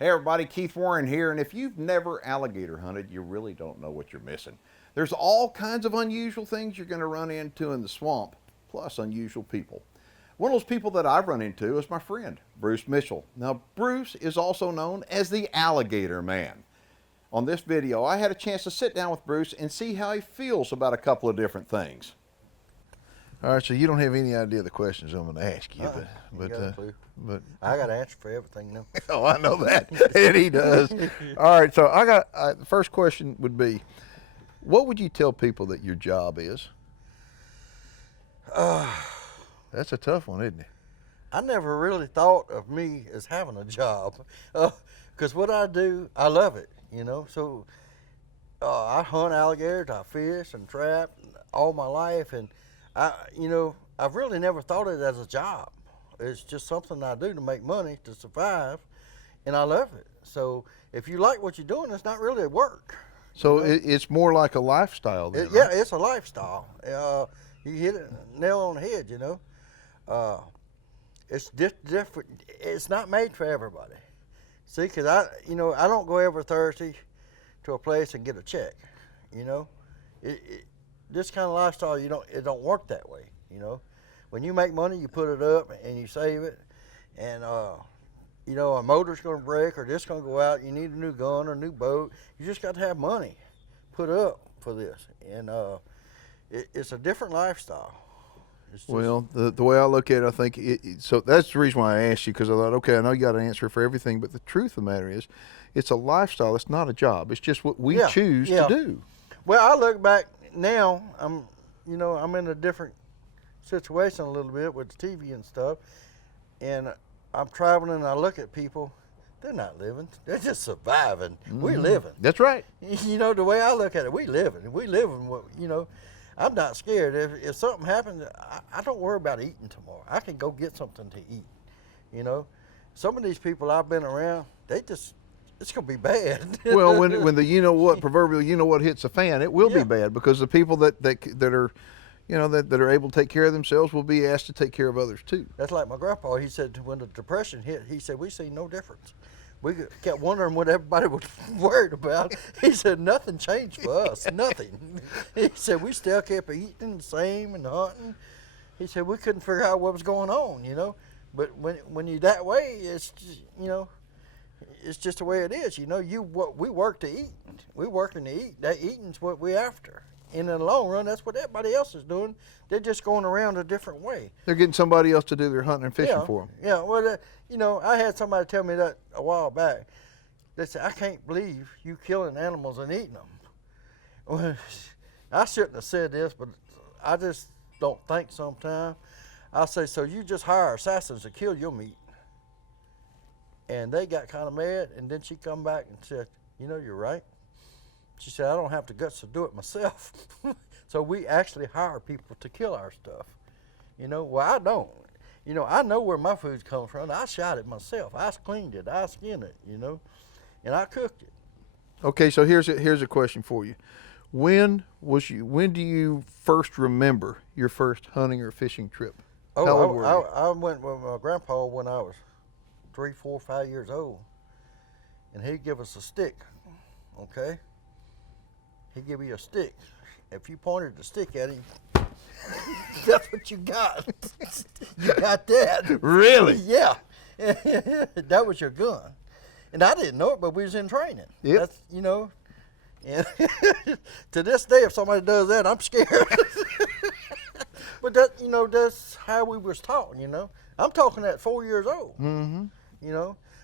Hey everybody, Keith Warren here, and if you've never alligator hunted, you really don't know what you're missing. There's all kinds of unusual things you're going to run into in the swamp, plus unusual people. One of those people that I've run into is my friend, Bruce Mitchell. Now, Bruce is also known as the Alligator Man. On this video, I had a chance to sit down with Bruce and see how he feels about a couple of different things. All right, so you don't have any idea the questions I'm going to ask you, but but I got an answer for everything now. oh, I know that, and he does. All right, so the first question would be, what would you tell people that your job is? That's a tough one, isn't it? I never really thought of me as having a job, because what I do, I love it. So I hunt alligators, I fish and trap all my life, and I've really never thought of it as a job. It's just something I do to make money to survive, and I love it. So if you like what you're doing, it's not really work. So it's more like a lifestyle then, Yeah, right? it's a lifestyle. You hit it nail on the head, It's different. It's not made for everybody. See, because I don't go every Thursday to a place and get a check. This kind of lifestyle, it don't work that way. When you make money, you put it up and you save it, and a motor's going to break or this going to go out. You need a new gun or a new boat. You just got to have money put up for this, and it's a different lifestyle. Well, the way I look at it, I think so that's the reason why I asked you, because I thought, okay, I know you got an answer for everything, but the truth of the matter is, it's a lifestyle. It's not a job. It's just what we choose to do. Well, I look back now. I'm in a different situation a little bit with the TV and stuff, and I'm traveling and I look at people. They're not living. They're just surviving. Mm-hmm. We're living. That's right. The way I look at it, we living. We living what I'm not scared. If something happens, I don't worry about eating tomorrow. I can go get something to eat. Some of these people I've been around, it's gonna be bad. Well, when the proverbial hits the fan, it will be bad, because the people that are that are able to take care of themselves will be asked to take care of others too. That's like my grandpa. He said when the Depression hit, he said we see no difference. We kept wondering what everybody was worried about. He said nothing changed for us, nothing. He said we still kept eating the same and hunting. He said we couldn't figure out what was going on, But when you're that way, it's just, it's just the way it is. We work to eat. We working to eat. That eating's what we're after. And in the long run, that's what everybody else is doing. They're just going around a different way. They're getting somebody else to do their hunting and fishing for them. Yeah, well, I had somebody tell me that a while back. They said, I can't believe you killing animals and eating them. Well, I shouldn't have said this, but I just don't think sometimes. I say, so you just hire assassins to kill your meat. And they got kind of mad, and then she come back and said, you're right. She said, I don't have the guts to do it myself. So we actually hire people to kill our stuff. Well, I don't. I know where my food's coming from. I shot it myself. I cleaned it. I skinned it, and I cooked it. Okay, so here's a question for you. When do you first remember your first hunting or fishing trip? How old were you? I went with my grandpa when I was 3, 4, 5 years old, and he'd give us a stick, okay? He'd give you a stick. If you pointed the stick at him, that's what you got. You got that. Really? Yeah. That was your gun. And I didn't know it, but we was in training. Yep. That's, and to this day, if somebody does that, I'm scared. But that's how we was taught, I'm talking at 4 years old. Mm-hmm.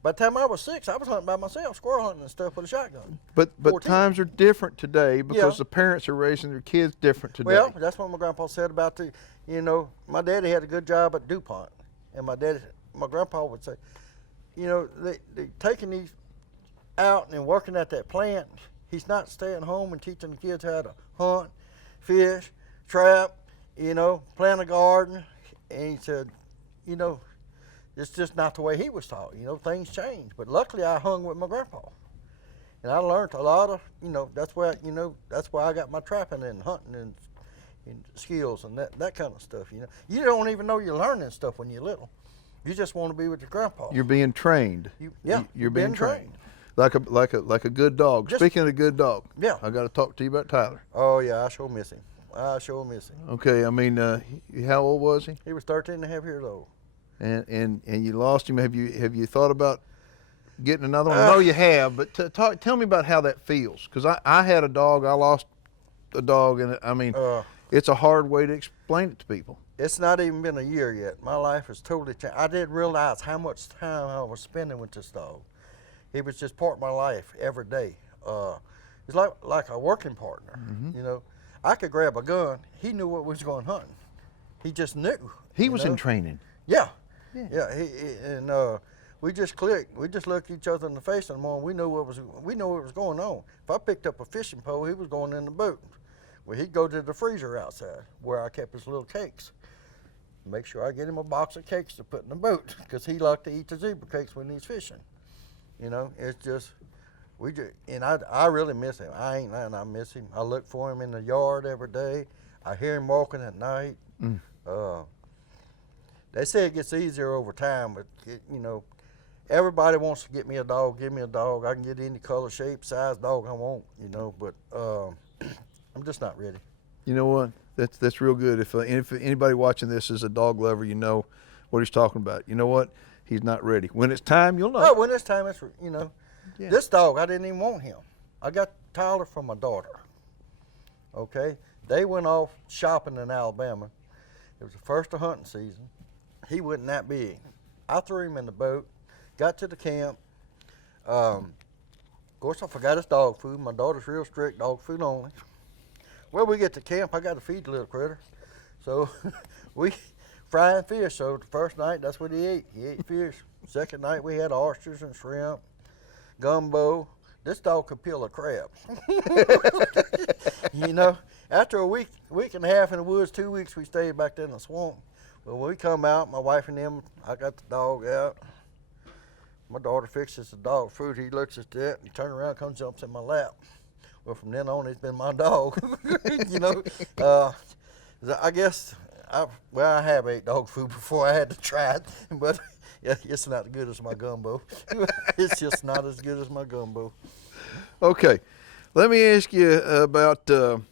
By the time I was 6, I was hunting by myself, squirrel hunting and stuff with a shotgun. But times are different today, because the parents are raising their kids different today. Well, that's what my grandpa said about my daddy had a good job at DuPont, and my grandpa would say, they taking these out and working at that plant. He's not staying home and teaching the kids how to hunt, fish, trap, plant a garden. And he said, it's just not the way he was taught. Things change. But luckily, I hung with my grandpa, and I learned a lot of. That's where I got my trapping and hunting and skills and that kind of stuff. You don't even know you're learning stuff when you're little. You just want to be with your grandpa. You're being trained. You're being trained. Like a good dog. Speaking of a good dog, yeah, I got to talk to you about Tyler. Oh yeah, I sure miss him. Okay, I mean, how old was he? He was 13 and a half years old. And you lost him. Have you thought about getting another one? I know you have, but tell me about how that feels. Because I had a dog. I lost a dog, and I mean, it's a hard way to explain it to people. It's not even been a year yet. My life has totally changed. I didn't realize how much time I was spending with this dog. He was just part of my life every day. It's like a working partner. You know, I could grab a gun. He knew what we was going hunting. He just knew. He was in training. Yeah. We just clicked. We just looked each other in the face in the morning. We knew what was going on. If I picked up a fishing pole, he was going in the boat. Well, he'd go to the freezer outside where I kept his little cakes. Make sure I get him a box of cakes to put in the boat because he liked to eat the zebra cakes when he's fishing. You know, it's just I really miss him. I ain't lying, I miss him. I look for him in the yard every day. I hear him walking at night. They say it gets easier over time, but you know, everybody wants to get me a dog. Give me a dog. I can get any color, shape, size dog I want. You know, but I'm just not ready. You know what? That's real good. If anybody watching this is a dog lover, you know what he's talking about. You know what? He's not ready. When it's time, you'll know. Oh, when it's time, it's, you know. Yeah. This dog, I didn't even want him. I got Tyler from my daughter. Okay? They went off shopping in Alabama. It was the first of hunting season. He wasn't that big. I threw him in the boat, got to the camp. Of course, I forgot his dog food. My daughter's real strict, dog food only. Well, we get to camp, I got to feed the little critter. So we frying fish. So the first night, that's what he ate. He ate fish. Second night, we had oysters and shrimp, gumbo. This dog could peel a crab. You know, after a week and a half in the woods, 2 weeks, we stayed back there in the swamp. Well, when we come out, my wife and them, I got the dog out. My daughter fixes the dog food. He looks at that, and he turns around, comes, jumps in my lap. Well, from then on, he's been my dog. You know, I guess I have ate dog food before. I had to try it, but yeah, it's not as good as my gumbo. It's just not as good as my gumbo. Okay, let me ask you about your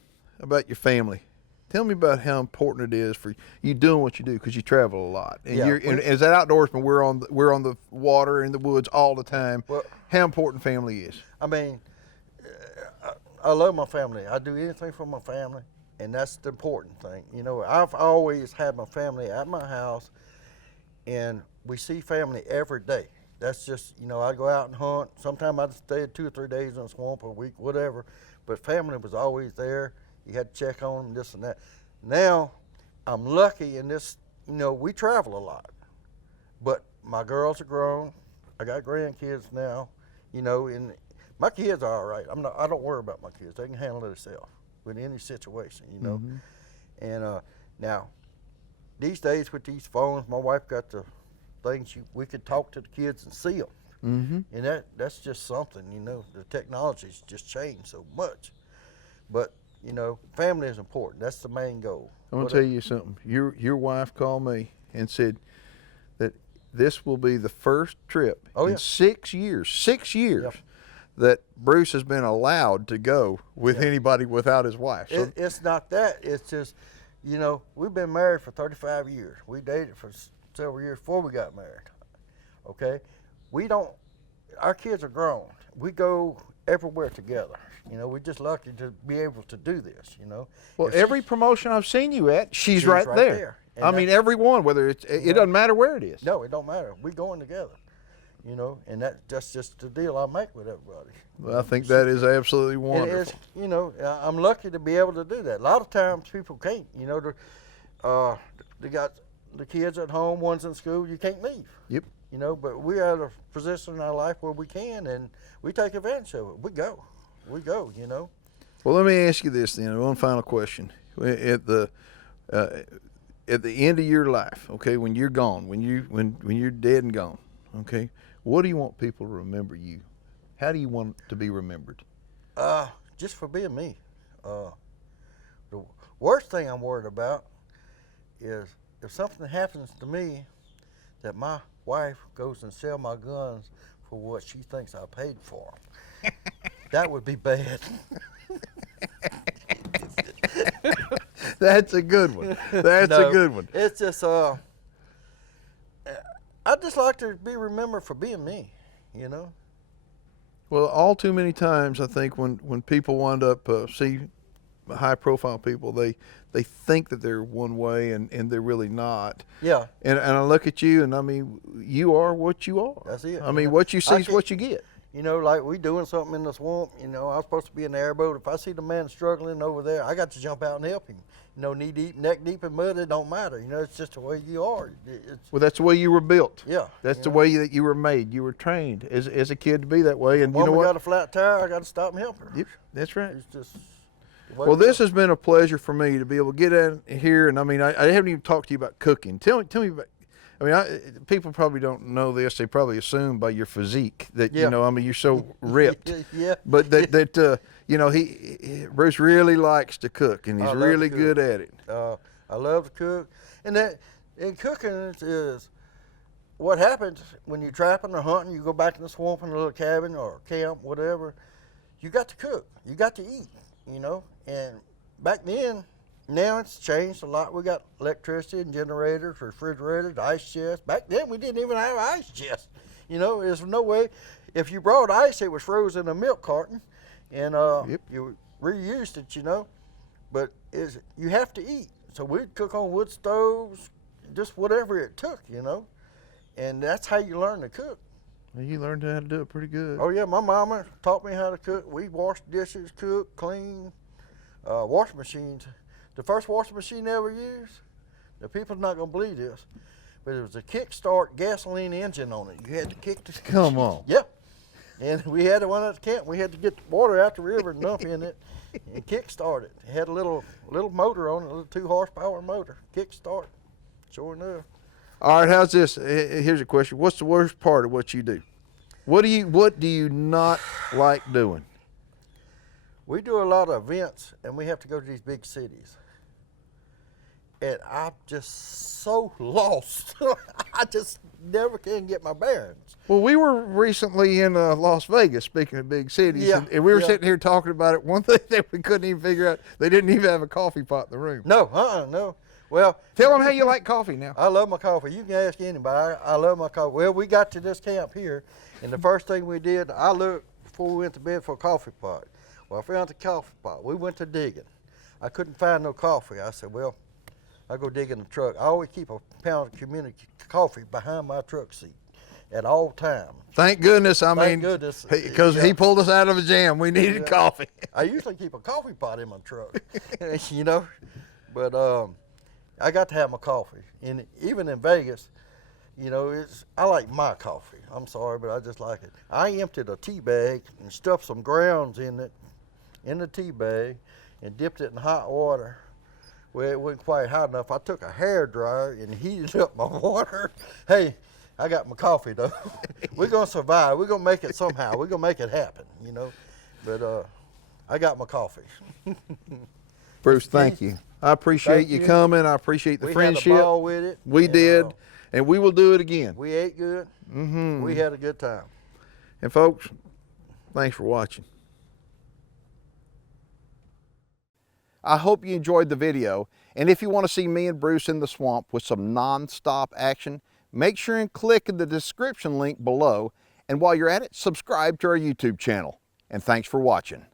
family. Tell me about how important it is for you doing what you do, because you travel a lot. And and as an outdoorsman, we're on the water in the woods all the time. Well, how important family is? I mean, I love my family. I do anything for my family, and that's the important thing. You know, I've always had my family at my house, and we see family every day. That's just, you know, I go out and hunt. Sometimes I'd stay 2 or 3 days in the swamp, a week, whatever. But family was always there. You had to check on them, this and that. Now, I'm lucky in this, you know, we travel a lot. But my girls are grown. I got grandkids now, you know, and my kids are all right. I don't worry about my kids. They can handle it themselves with any situation, you know. And now, these days with these phones, my wife got the things we could talk to the kids and see them. And that's just something, you know. The technology's just changed so much. But, you know, family is important. That's the main goal. I'm going to tell you something. Your wife called me and said that this will be the first trip in 6 years. 6 years. Yep. That Bruce has been allowed to go with anybody without his wife. So it's not that. It's just, you know, we've been married for 35 years. We dated for several years before we got married. Okay? Our kids are grown. We go everywhere together. You know, we're just lucky to be able to do this, you know. Well, every promotion I've seen you at, she's right there. I mean, every one, whether it doesn't matter where it is. No, it don't matter. We're going together. You know, and that's just the deal I make with everybody. Well, I think that is absolutely wonderful. It is, you know, I'm lucky to be able to do that. A lot of times people can't, you know, they got the kids at home, one's in school, you can't leave. Yep. You know, but we're at a position in our life where we can, and we take advantage of it. We go, you know. Well, let me ask you this then, one final question. At the end of your life, okay, when you're gone, when you're dead and gone, okay, what do you want people to remember you? How do you want to be remembered? Just for being me. The worst thing I'm worried about is if something happens to me that my wife goes and sell my guns for what she thinks I paid for 'em. That would be bad. That's a good one. That's No, a good one. It's just I just like to be remembered for being me, you know. Well, all too many times, I think when people wind up see high-profile people, they think that they're one way and they're really not. Yeah. And I look at you, and I mean, you are what you are. That's it. I mean, what you see is what you get. You know, like we doing something in the swamp, you know, I was supposed to be in the airboat. If I see the man struggling over there, I got to jump out and help him. You know, knee deep, neck deep in mud, it don't matter. You know, it's just the way you are. Well, that's the way you were built. Yeah. That's the way that you were made. You were trained as a kid to be that way. And you know Woman what? got a flat tire, I got to stop and help her. Yep, that's right. It's just the way Well, we this are. has been a pleasure for me to be able to get in here, and I mean, I haven't even talked to you about cooking. Tell me about. I mean, people probably don't know this. They probably assume by your physique that Yeah. you know. I mean, you're so ripped. Yeah. But that you know, Bruce really likes to cook, and I he's love to really cook. good at it. I love to cook, and cooking is what happens when you're trapping or hunting. You go back in the swamp in a little cabin or camp, whatever. You got to cook. You got to eat. You know, and back then. Now it's changed a lot. We got electricity and generators, refrigerators, ice chests. Back then we didn't even have ice chests. You know, there's no way. If you brought ice, it was frozen in a milk carton, and you reused it. You know, but you have to eat. So we'd cook on wood stoves, just whatever it took. You know, and that's how you learn to cook. Well, you learned how to do it pretty good. Oh yeah, my mama taught me how to cook. We washed dishes, cook, clean, washing machines. The first washing machine I ever used, the people's not gonna believe this, but it was a kickstart gasoline engine on it. You had to kick the. Come on. Yep. And we had one at the camp. We had to get the water out the river and dump in it, and kickstart it. It had a little motor on it, a little 2 horsepower motor. Kickstart. Sure enough. All right, how's this? Here's a question. What's the worst part of what you do? What do you not like doing? We do a lot of events, and we have to go to these big cities. And I'm just so lost. I just never can get my bearings. Well, we were recently in Las Vegas, speaking of big cities, Yeah, and we were yeah. sitting here talking about it. One thing that we couldn't even figure out, they didn't even have a coffee pot in the room. No, no. Well, Tell them how you like coffee now. I love my coffee. You can ask anybody. I love my coffee. Well, we got to this camp here, and the first thing we did, I looked before we went to bed for a coffee pot. Well, I found the coffee pot. We went to digging. I couldn't find no coffee. I said, well, I'll go dig in the truck. I always keep a pound of community coffee behind my truck seat at all times. Thank goodness. Thank goodness. Because he pulled us out of a jam. We needed Yeah. coffee. I usually keep a coffee pot in my truck, you know, but I got to have my coffee. And even in Vegas, you know, I like my coffee. I'm sorry, but I just like it. I emptied a tea bag and stuffed some grounds in it, in the tea bag, and dipped it in hot water. Well, it wasn't quite hot enough. I took a hair dryer and heated up my water. Hey, I got my coffee though. We're gonna survive. We're gonna make it somehow. We're gonna make it happen, you know. But I got my coffee. Bruce, thank you. I appreciate Thank you you. coming. I appreciate the We friendship. had a ball with it. We and, did, and we will do it again. We ate good. Mm-hmm. We had a good time. And folks, thanks for watching. I hope you enjoyed the video, and if you want to see me and Bruce in the swamp with some non-stop action, make sure and click in the description link below, and while you're at it, subscribe to our YouTube channel. And thanks for watching.